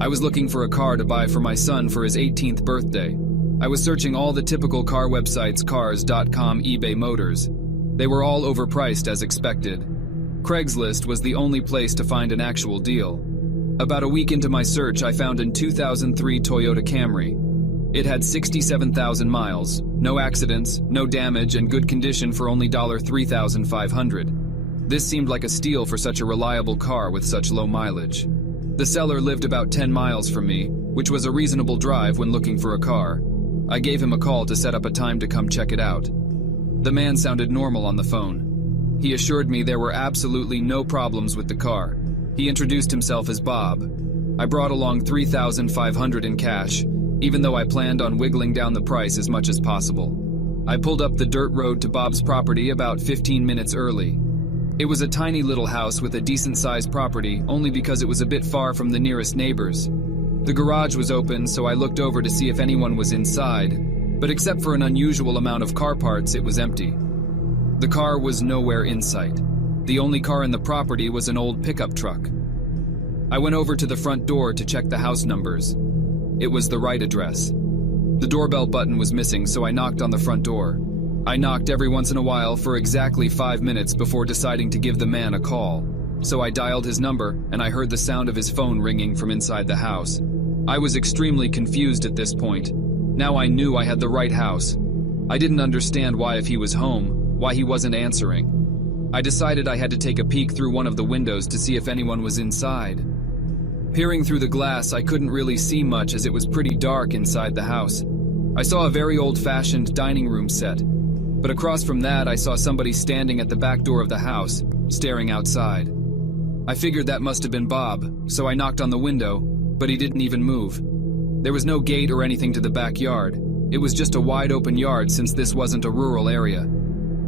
I was looking for a car to buy for my son for his 18th birthday. I was searching all the typical car websites, cars.com, eBay Motors. They were all overpriced as expected. Craigslist was the only place to find an actual deal. About a week into my search, I found a 2003 Toyota Camry. It had 67,000 miles, no accidents, no damage, and good condition for only $3,500. This seemed like a steal for such a reliable car with such low mileage. The seller lived about 10 miles from me, which was a reasonable drive when looking for a car. I gave him a call to set up a time to come check it out. The man sounded normal on the phone. He assured me there were absolutely no problems with the car. He introduced himself as Bob. I brought along $3,500 in cash, even though I planned on wiggling down the price as much as possible. I pulled up the dirt road to Bob's property about 15 minutes early. It was a tiny little house with a decent-sized property only because it was a bit far from the nearest neighbors. The garage was open, so I looked over to see if anyone was inside, but except for an unusual amount of car parts, it was empty. The car was nowhere in sight. The only car in the property was an old pickup truck. I went over to the front door to check the house numbers. It was the right address. The doorbell button was missing, so I knocked on the front door. I knocked every once in a while for exactly 5 minutes before deciding to give the man a call. So I dialed his number, and I heard the sound of his phone ringing from inside the house. I was extremely confused at this point. Now I knew I had the right house. I didn't understand why, if he was home, why he wasn't answering. I decided I had to take a peek through one of the windows to see if anyone was inside. Peering through the glass, I couldn't really see much as it was pretty dark inside the house. I saw a very old-fashioned dining room set, but across from that I saw somebody standing at the back door of the house, staring outside. I figured that must have been Bob, so I knocked on the window, but he didn't even move. There was no gate or anything to the backyard. It was just a wide-open yard since this wasn't a rural area.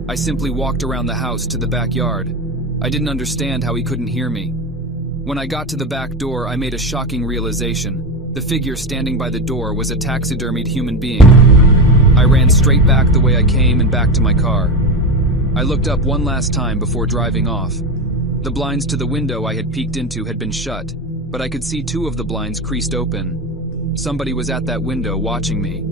I simply walked around the house to the backyard. I didn't understand how he couldn't hear me. When I got to the back door, I made a shocking realization. The figure standing by the door was a taxidermied human being. I ran straight back the way I came and back to my car. I looked up one last time before driving off. The blinds to the window I had peeked into had been shut, but I could see 2 of the blinds creased open. Somebody was at that window watching me.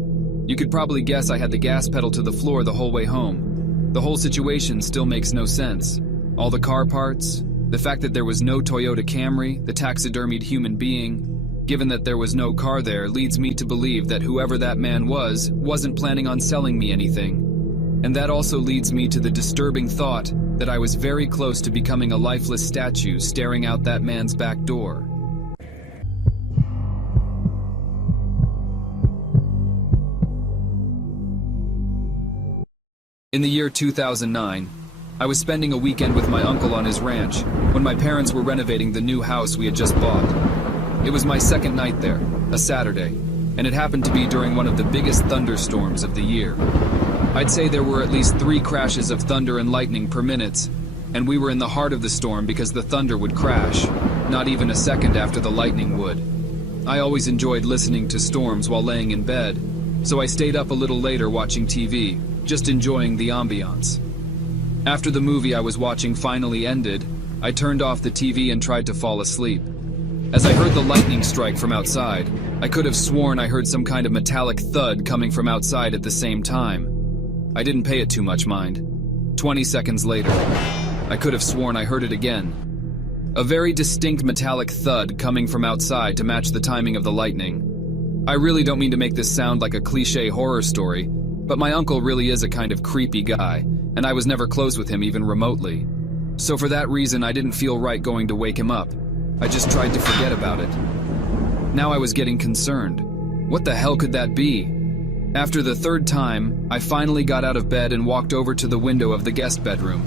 You could probably guess I had the gas pedal to the floor the whole way home. The whole situation still makes no sense. All the car parts, the fact that there was no Toyota Camry, the taxidermied human being, given that there was no car there, leads me to believe that whoever that man was wasn't planning on selling me anything. And that also leads me to the disturbing thought that I was very close to becoming a lifeless statue staring out that man's back door. In the year 2009, I was spending a weekend with my uncle on his ranch when my parents were renovating the new house we had just bought. It was my second night there, a Saturday, and it happened to be during one of the biggest thunderstorms of the year. I'd say there were at least 3 crashes of thunder and lightning per minute, and we were in the heart of the storm because the thunder would crash, not even a second after the lightning would. I always enjoyed listening to storms while laying in bed, so I stayed up a little later watching TV, just enjoying the ambiance. After the movie I was watching finally ended, I turned off the TV and tried to fall asleep. As I heard the lightning strike from outside, I could have sworn I heard some kind of metallic thud coming from outside at the same time. I didn't pay it too much mind. 20 seconds later, I could have sworn I heard it again. A very distinct metallic thud coming from outside to match the timing of the lightning. I really don't mean to make this sound like a cliché horror story, but my uncle really is a kind of creepy guy, and I was never close with him even remotely. So for that reason, I didn't feel right going to wake him up. I just tried to forget about it. Now I was getting concerned. What the hell could that be? After the 3rd time, I finally got out of bed and walked over to the window of the guest bedroom.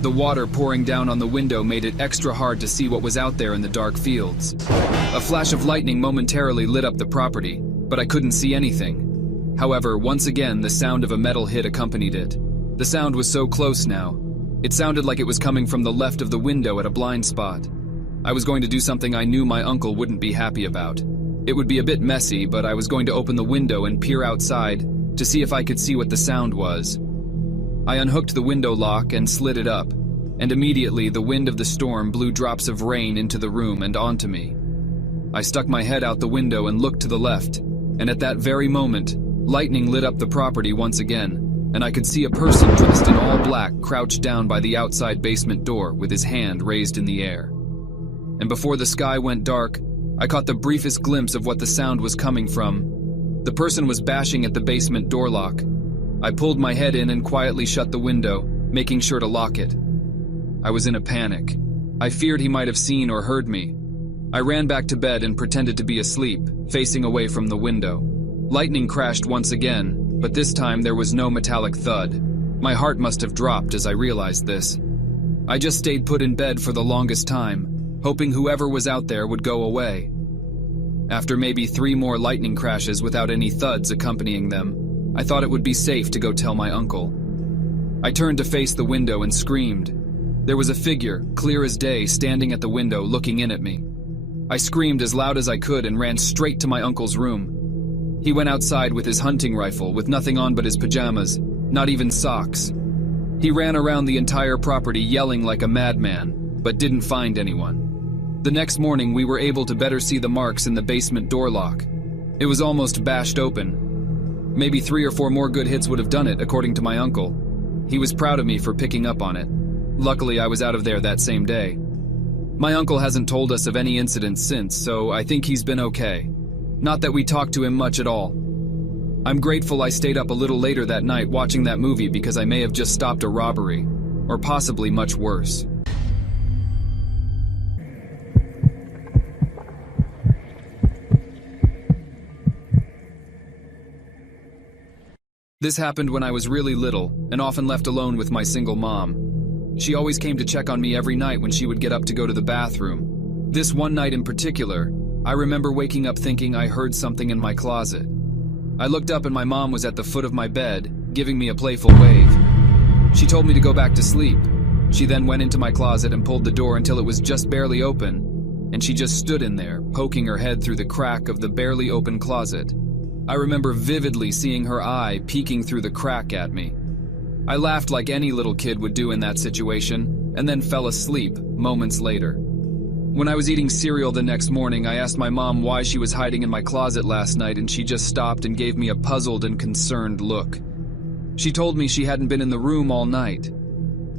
The water pouring down on the window made it extra hard to see what was out there in the dark fields. A flash of lightning momentarily lit up the property, but I couldn't see anything. However, once again, the sound of a metal hit accompanied it. The sound was so close now. It sounded like it was coming from the left of the window at a blind spot. I was going to do something I knew my uncle wouldn't be happy about. It would be a bit messy, but I was going to open the window and peer outside to see if I could see what the sound was. I unhooked the window lock and slid it up, and immediately the wind of the storm blew drops of rain into the room and onto me. I stuck my head out the window and looked to the left, and at that very moment, lightning lit up the property once again, and I could see a person dressed in all black crouched down by the outside basement door with his hand raised in the air. And before the sky went dark, I caught the briefest glimpse of what the sound was coming from. The person was bashing at the basement door lock. I pulled my head in and quietly shut the window, making sure to lock it. I was in a panic. I feared he might have seen or heard me. I ran back to bed and pretended to be asleep, facing away from the window. Lightning crashed once again, but this time there was no metallic thud. My heart must have dropped as I realized this. I just stayed put in bed for the longest time, hoping whoever was out there would go away. After maybe 3 more lightning crashes without any thuds accompanying them, I thought it would be safe to go tell my uncle. I turned to face the window and screamed. There was a figure, clear as day, standing at the window looking in at me. I screamed as loud as I could and ran straight to my uncle's room. He went outside with his hunting rifle, with nothing on but his pajamas, not even socks. He ran around the entire property yelling like a madman, but didn't find anyone. The next morning we were able to better see the marks in the basement door lock. It was almost bashed open. Maybe 3 or 4 more good hits would have done it, according to my uncle. He was proud of me for picking up on it. Luckily, I was out of there that same day. My uncle hasn't told us of any incidents since, so I think he's been okay. Not that we talked to him much at all. I'm grateful I stayed up a little later that night watching that movie because I may have just stopped a robbery, or possibly much worse. This happened when I was really little and often left alone with my single mom. She always came to check on me every night when she would get up to go to the bathroom. This one night in particular, I remember waking up thinking I heard something in my closet. I looked up and my mom was at the foot of my bed, giving me a playful wave. She told me to go back to sleep. She then went into my closet and pulled the door until it was just barely open, and she just stood in there, poking her head through the crack of the barely open closet. I remember vividly seeing her eye peeking through the crack at me. I laughed like any little kid would do in that situation, and then fell asleep moments later. When I was eating cereal the next morning, I asked my mom why she was hiding in my closet last night, and she just stopped and gave me a puzzled and concerned look. She told me she hadn't been in the room all night.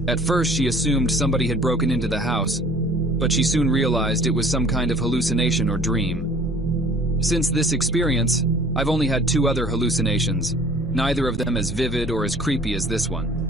At first, she assumed somebody had broken into the house, but she soon realized it was some kind of hallucination or dream. Since this experience, I've only had 2 other hallucinations, neither of them as vivid or as creepy as this one.